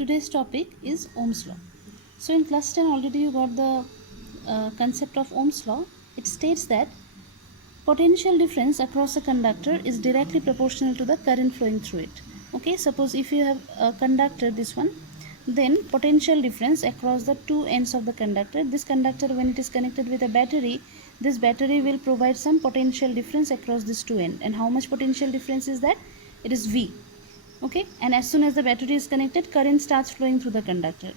Today's topic is Ohm's law. So in class 10 already you got the concept of Ohm's law. It states that potential difference across a conductor is directly proportional to the current flowing through it. Okay, suppose if you have a conductor, this one, then potential difference across the two ends of the conductor. This conductor, when it is connected with a battery, this battery will provide some potential difference across these two ends. And how much potential difference is that? It is V. Okay, and as soon as the battery is connected, current starts flowing through the conductor.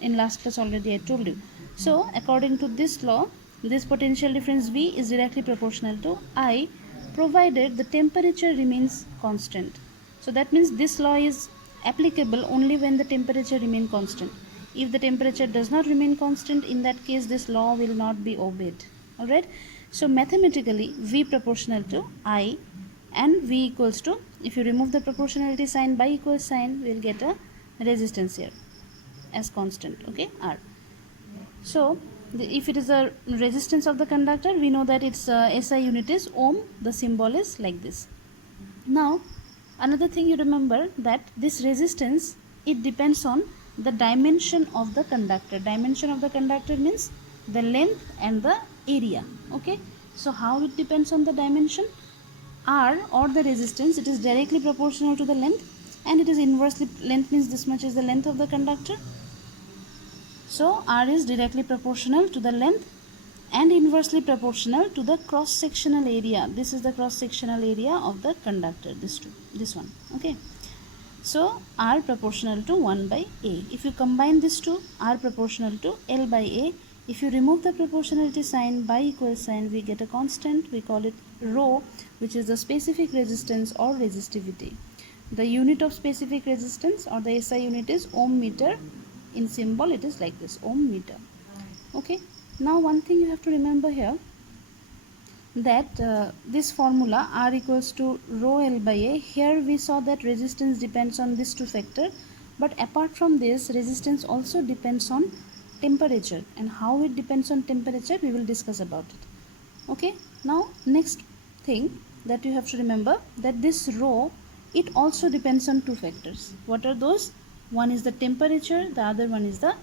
In last class already I told you. So according to this law, this potential difference V is directly proportional to I, provided the temperature remains constant. So that means this law is applicable only when the temperature remains constant. If the temperature does not remain constant, in that case this law will not be obeyed. Alright, so mathematically V proportional to I and V equals to, if you remove the proportionality sign by equal sign, we will get a resistance here as constant, okay, R. So if it is a resistance of the conductor, we know that its SI unit is ohm. The symbol is like this. Now another thing you remember, that this resistance, it depends on the dimension of the conductor. Dimension of the conductor means the length and the area. Okay, so how it depends on the dimension? R, or the resistance, it is directly proportional to the length, and it is inversely, length means this much is the length of the conductor. So R is directly proportional to the length and inversely proportional to the cross sectional area. This is the cross sectional area of the conductor, this one. Okay, so R proportional to 1 by A. If you combine these two, R proportional to L by A. If you remove the proportionality sign by equal sign, we get a constant. We call it rho, which is the specific resistance or resistivity. The unit of specific resistance or the SI unit is ohm meter. In symbol it is like this, ohm meter. Okay, now one thing you have to remember here, that this formula R equals to rho L by A, here we saw that resistance depends on these two factors, but apart from this, resistance also depends on temperature, and how it depends on temperature we will discuss about it. Okay, now next thing that you have to remember, that this rho, it also depends on two factors. What are those? One is the temperature, the other one is the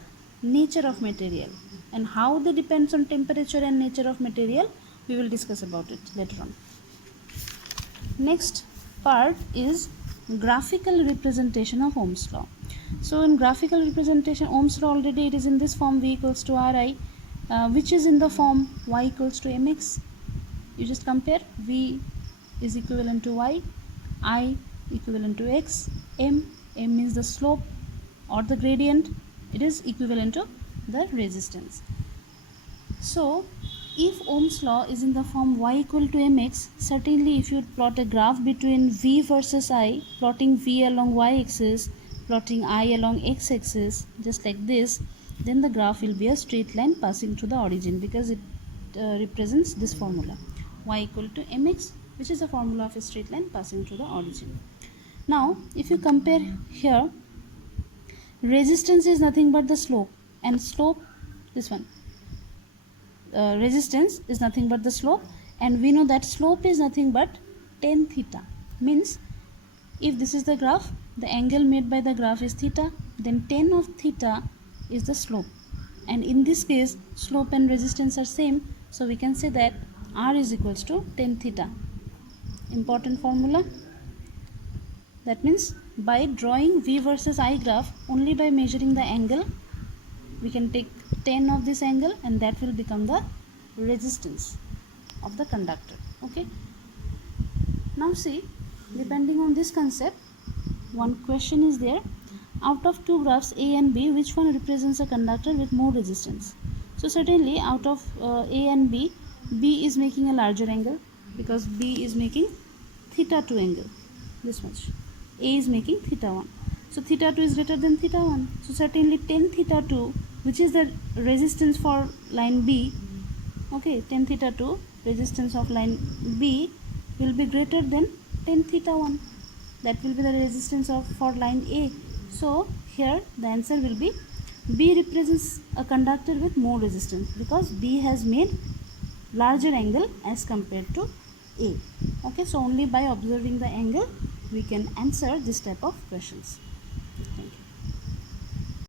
nature of material. And how they depends on temperature and nature of material, we will discuss about it later on. Next part is graphical representation of Ohm's law. So in graphical representation, Ohm's law already it is in this form, V equals to Ri, which is in the form Y equals to Mx. You just compare, V is equivalent to Y, I equivalent to X, M means the slope or the gradient, it is equivalent to the resistance. So if Ohm's law is in the form Y equal to Mx, certainly if you plot a graph between V versus I, plotting V along Y axis, plotting I along X axis, just like this, then the graph will be a straight line passing to the origin, because it represents this formula, Y equal to Mx, which is the formula of a straight line passing to the origin. Now if you compare here, resistance is nothing but the slope, and slope, this one, resistance is nothing but the slope, and we know that slope is nothing but tan theta. Means if this is the graph, the angle made by the graph is theta, then tan of theta is the slope, and in this case slope and resistance are same, so we can say that R is equals to tan theta. Important formula. That means by drawing V versus I graph, only by measuring the angle, we can take tan of this angle, and that will become the resistance of the conductor. Okay, now see, depending on this concept, one question is there, out of two graphs A and B, which one represents a conductor with more resistance? So certainly out of A and B, B is making a larger angle, because B is making theta 2 angle, this much. A is making theta 1, so theta 2 is greater than theta 1, so certainly tan theta 2, which is the resistance for line B, okay, tan theta 2, resistance of line B, will be greater than tan theta 1, that will be the resistance of for line A. So here the answer will be B represents a conductor with more resistance, because B has made larger angle as compared to A. Okay, so only by observing the angle we can answer this type of questions.